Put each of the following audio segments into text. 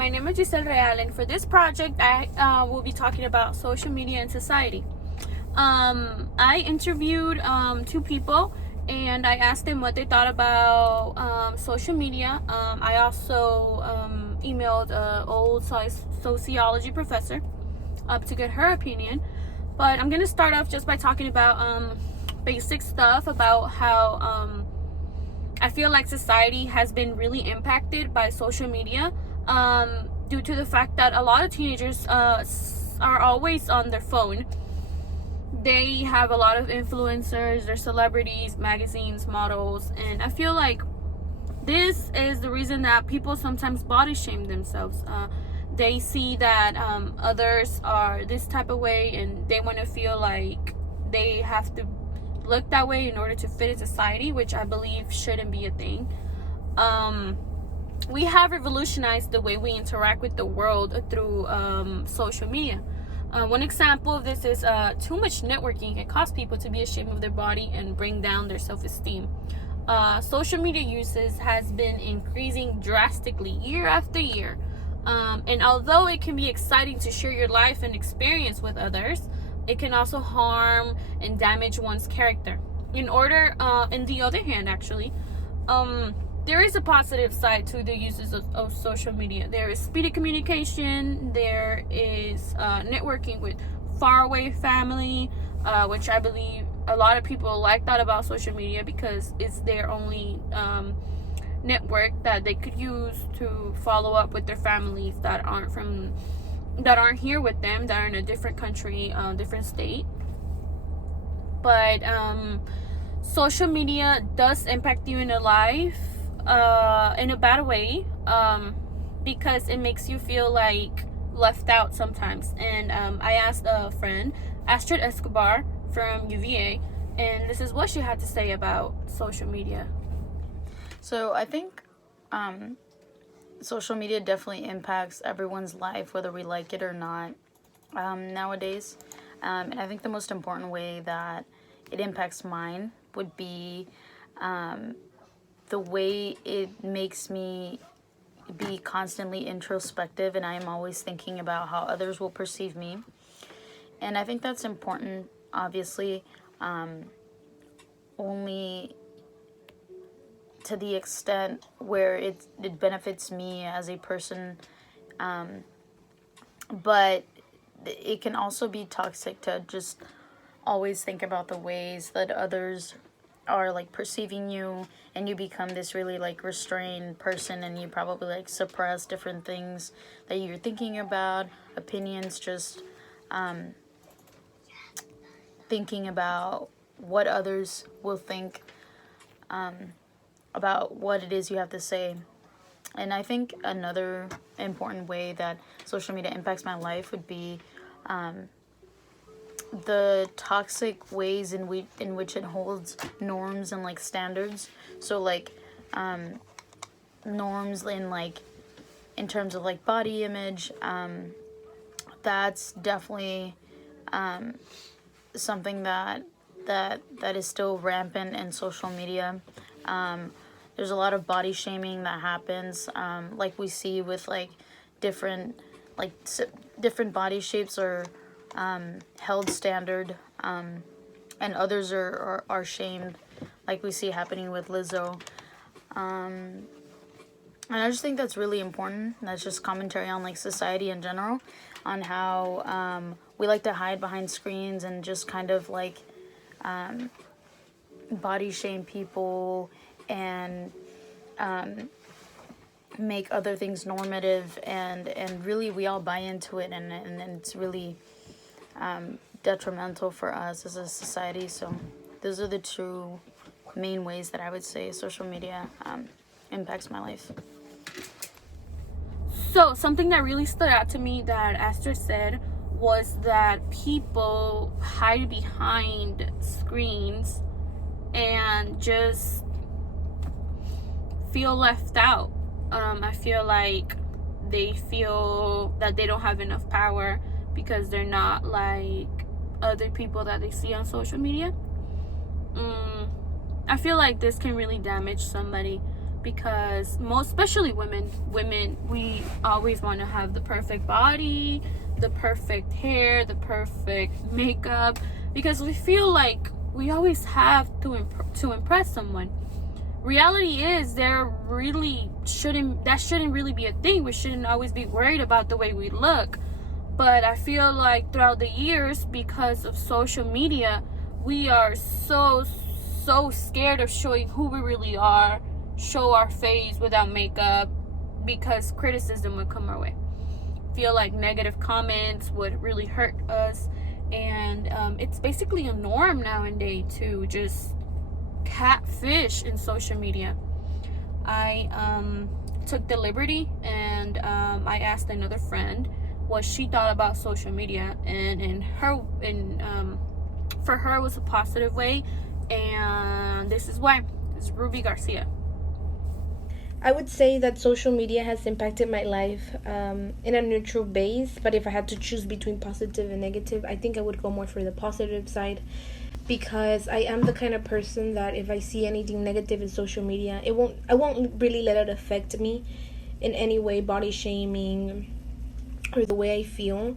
my name is Giselle Real, and for this project, I will be talking about social media and society. I interviewed two people, and I asked them what they thought about social media. I also emailed an old sociology professor to get her opinion. But I'm going to start off just by talking about basic stuff about how I feel like society has been really impacted by social media due to the fact that a lot of teenagers are always on their phone. They have a lot of influencers, they're celebrities, magazines, models, and I feel like this is the reason that people sometimes body shame themselves. They see that others are this type of way, and they want to feel like they have to look that way in order to fit in society, which I believe shouldn't be a thing. We have revolutionized the way we interact with the world through social media. One example of this is too much networking can cause people to be ashamed of their body and bring down their self-esteem. Social media uses has been increasing drastically year after year. And although it can be exciting to share your life and experience with others, it can also harm and damage one's character. In the other hand, actually, there is a positive side to the uses of social media. There is speedy communication. There is networking with faraway family, which I believe a lot of people like that about social media because it's their only network that they could use to follow up with their families that aren't here with them, that are in a different country, different state. But social media does impact you in your life in a bad way, because it makes you feel like left out sometimes. And I asked a friend, Astrid Escobar from UVA, and this is what she had to say about social media. So I think social media definitely impacts everyone's life, whether we like it or not, nowadays. And I think the most important way that it impacts mine would be the way it makes me be constantly introspective, and I am always thinking about how others will perceive me. And I think that's important, obviously, only to the extent where it benefits me as a person, but it can also be toxic to just always think about the ways that others are like perceiving you, and you become this really like restrained person, and you probably like suppress different things that you're thinking about, opinions, just thinking about what others will think about what it is you have to say. And I think another important way that social media impacts my life would be the toxic ways in which it holds norms and like standards. So like norms in terms of like body image, that's definitely something that is still rampant in social media. There's a lot of body shaming that happens, like we see with like different body shapes are held standard, and others are shamed, like we see happening with Lizzo. And I just think that's really important. That's just commentary on like society in general, on how we like to hide behind screens and just kind of like body shame people and make other things normative, and really we all buy into it, and it's really detrimental for us as a society. So those are the two main ways that I would say social media impacts my life. So something that really stood out to me that Astrid said was that people hide behind screens and just feel left out. I feel like they feel that they don't have enough power because they're not like other people that they see on social media. I feel like this can really damage somebody because most, especially women, we always want to have the perfect body, the perfect hair, the perfect makeup, because we feel like we always have to impress someone. Reality is that shouldn't really be a thing. We shouldn't always be worried about the way we look. But I feel like throughout the years, because of social media, we are so scared of showing who we really are, show our face without makeup, because criticism would come our way. Feel like negative comments would really hurt us, and it's basically a norm nowadays to just catfish in social media. I took the liberty, and I asked another friend what she thought about social media, and for her it was a positive way, and this is why. It's Rubi Garcia. I would say that social media has impacted my life in a neutral base, but if I had to choose between positive and negative, I think I would go more for the positive side, because I am the kind of person that if I see anything negative in social media, I won't really let it affect me in any way, body shaming or the way I feel.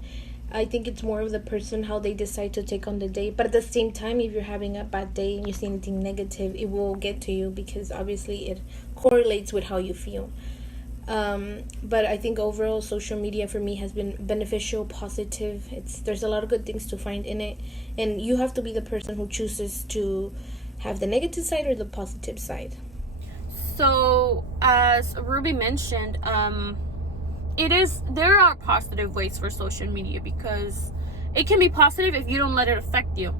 I think it's more of the person, how they decide to take on the day. But at the same time, if you're having a bad day and you see anything negative, it will get to you, because obviously it correlates with how you feel. But I think overall social media for me has been beneficial, positive. There's a lot of good things to find in it, and you have to be the person who chooses to have the negative side or the positive side. So as Ruby mentioned, there are positive ways for social media, because it can be positive if you don't let it affect you.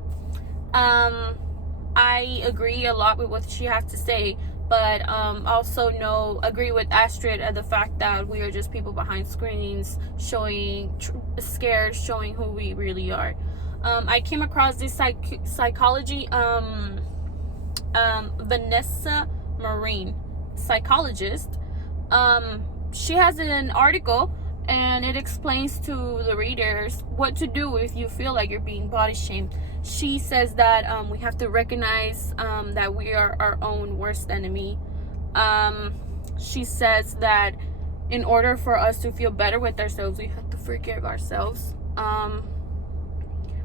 I agree a lot with what she has to say, but also agree with Astrid at the fact that we are just people behind screens scared showing who we really are. I came across this psychology Vanessa Marine, psychologist. She has an article, and it explains to the readers what to do if you feel like you're being body shamed. She says that we have to recognize that we are our own worst enemy. She says that in order for us to feel better with ourselves, we have to forgive ourselves.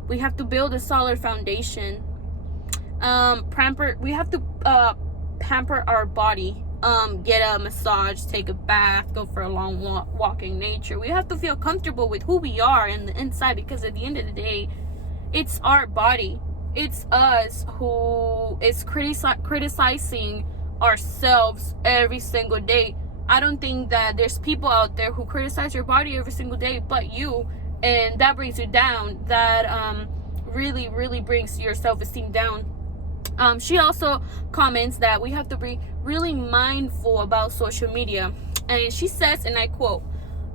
We have to build a solid foundation. We have to pamper our body. Get a massage, take a bath, go for a long walk in nature. We have to feel comfortable with who we are in the inside, because at the end of the day, it's our body. It's us who is criticizing ourselves every single day. I don't think that there's people out there who criticize your body every single day but you, and that brings you down. That really brings your self-esteem down. She also comments that we have to be really mindful about social media. And she says, and I quote,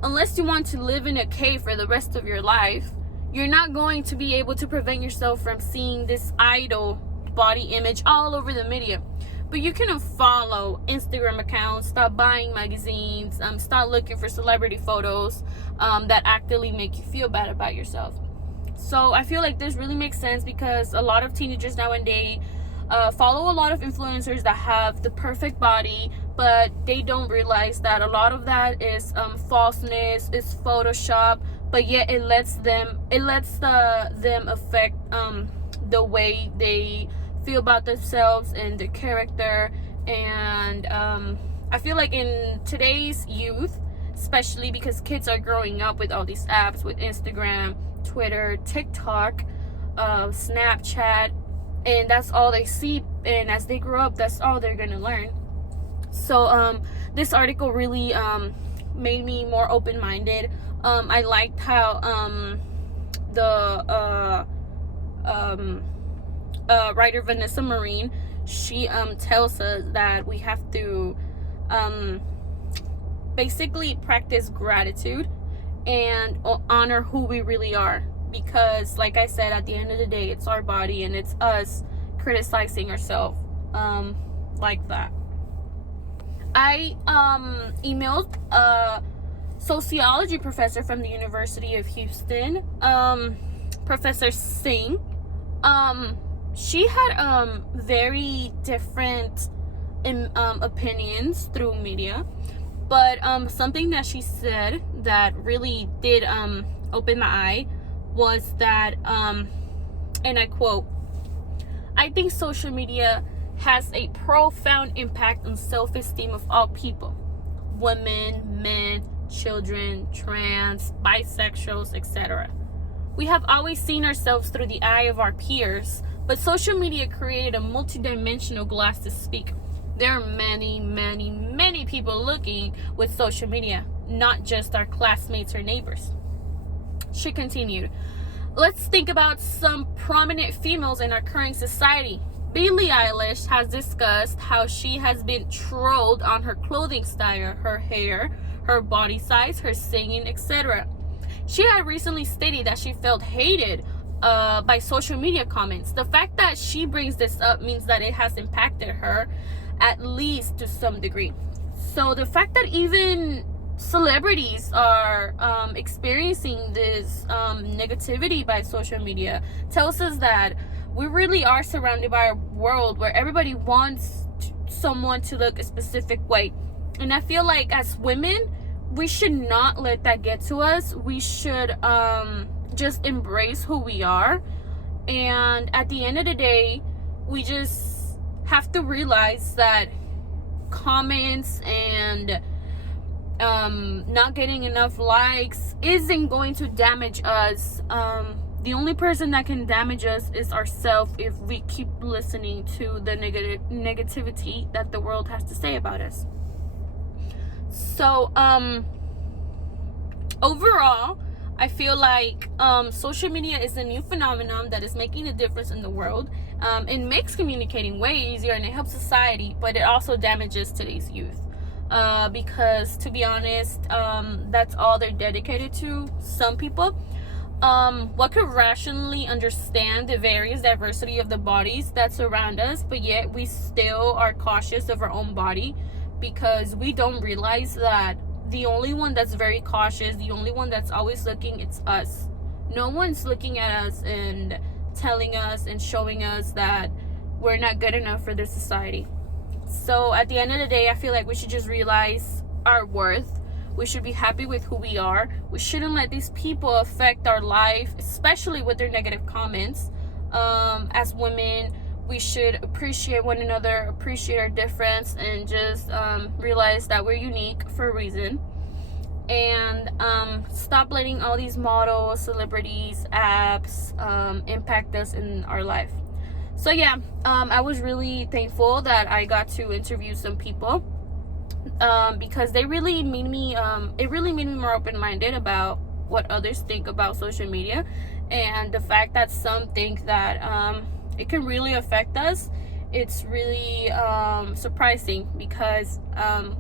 "Unless you want to live in a cave for the rest of your life, you're not going to be able to prevent yourself from seeing this idol body image all over the media. But you can follow Instagram accounts, stop buying magazines, stop looking for celebrity photos that actively make you feel bad about yourself." So I feel like this really makes sense, because a lot of teenagers nowadays follow a lot of influencers that have the perfect body, but they don't realize that a lot of that is falseness, is Photoshop, but yet it lets them affect the way they feel about themselves and their character. And I feel like in today's youth, especially because kids are growing up with all these apps, with Instagram, Twitter, TikTok, Snapchat, and that's all they see, and as they grow up, that's all they're gonna learn. So this article really made me more open-minded. I liked how the writer Vanessa Marine, she tells us that we have to basically practice gratitude and honor who we really are, because like I said, at the end of the day, it's our body, and it's us criticizing ourselves like that. I emailed a sociology professor from the University of Houston, Professor Singh. She had very different opinions through media. But something that she said that really did open my eye was that, and I quote, "I think social media has a profound impact on self-esteem of all people, women, men, children, trans, bisexuals, etc. We have always seen ourselves through the eye of our peers, but social media created a multidimensional glass to speak. There are many, many, many people looking with social media, not just our classmates or neighbors." She continued, "Let's think about some prominent females in our current society. Billie Eilish has discussed how she has been trolled on her clothing style, her hair, her body size, her singing, etc. She had recently stated that she felt hated by social media comments. The fact that she brings this up means that it has impacted her, at least to some degree. So the fact that even celebrities are experiencing this negativity by social media tells us that we really are surrounded by a world where everybody wants someone to look a specific way. And I feel like as women, we should not let that get to us. We should just embrace who we are. And at the end of the day, we just have to realize that comments and not getting enough likes isn't going to damage us. The only person that can damage us is ourselves if we keep listening to the negativity that the world has to say about us. So overall, I feel like social media is a new phenomenon that is making a difference in the world. It makes communicating way easier and it helps society, but it also damages today's youth. Because to be honest, that's all they're dedicated to, some people. What could rationally understand the various diversity of the bodies that surround us, but yet we still are cautious of our own body because we don't realize that the only one that's very cautious, the only one that's always looking, it's us. No one's looking at us and telling us and showing us that we're not good enough for this society. So at the end of the day, I feel like we should just realize our worth. We should be happy with who we are. We shouldn't let these people affect our life, especially with their negative comments. As women, we should appreciate one another, appreciate our difference, and just realize that we're unique for a reason. And stop letting all these models, celebrities, apps impact us in our life. So yeah, I was really thankful that I got to interview some people because they really made me it really made me more open-minded about what others think about social media, and the fact that some think that it can really affect us. It's really surprising because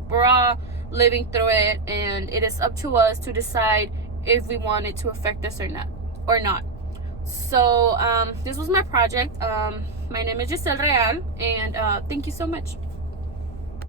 we're all living through it, and it is up to us to decide if we want it to affect us or not. So this was my project. My name is Giselle Real, and thank you so much.